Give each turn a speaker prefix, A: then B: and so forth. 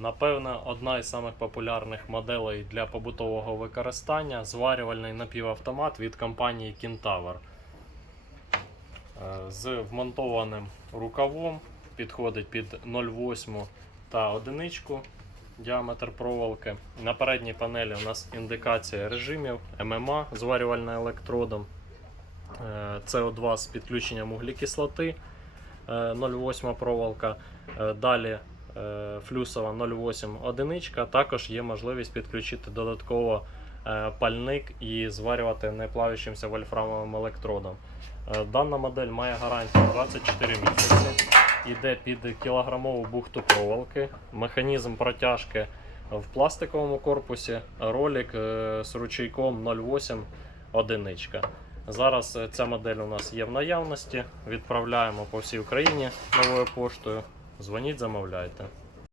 A: Напевно, одна із самих популярних моделей для побутового використання зварювальний напівавтомат від компанії Kintavr. Е, З вмонтованим рукавом підходить під 0,8 та одиничку діаметр проволоки. На передній панелі у нас індикація режимів ММА зварювальним електродом. Е, CO2 з підключенням углекислоти е, 0,8 проволока. Е, Далі е, флюсова 0,8 одиничка. Також є можливість підключити додатково е, пальник і зварювати неплаваючимся вольфрамовим електродом. Е, Дана модель має гарантію 24 місяці. Іде під кілограмову бухту проволоки, механізм протяжки в пластиковому корпусі, ролик е, з ручейком 0,8 одиничка. Зараз е, ця модель у нас є в наявності. Відправляємо по всій Україні новою поштою. Дзвоніть, замовляйте.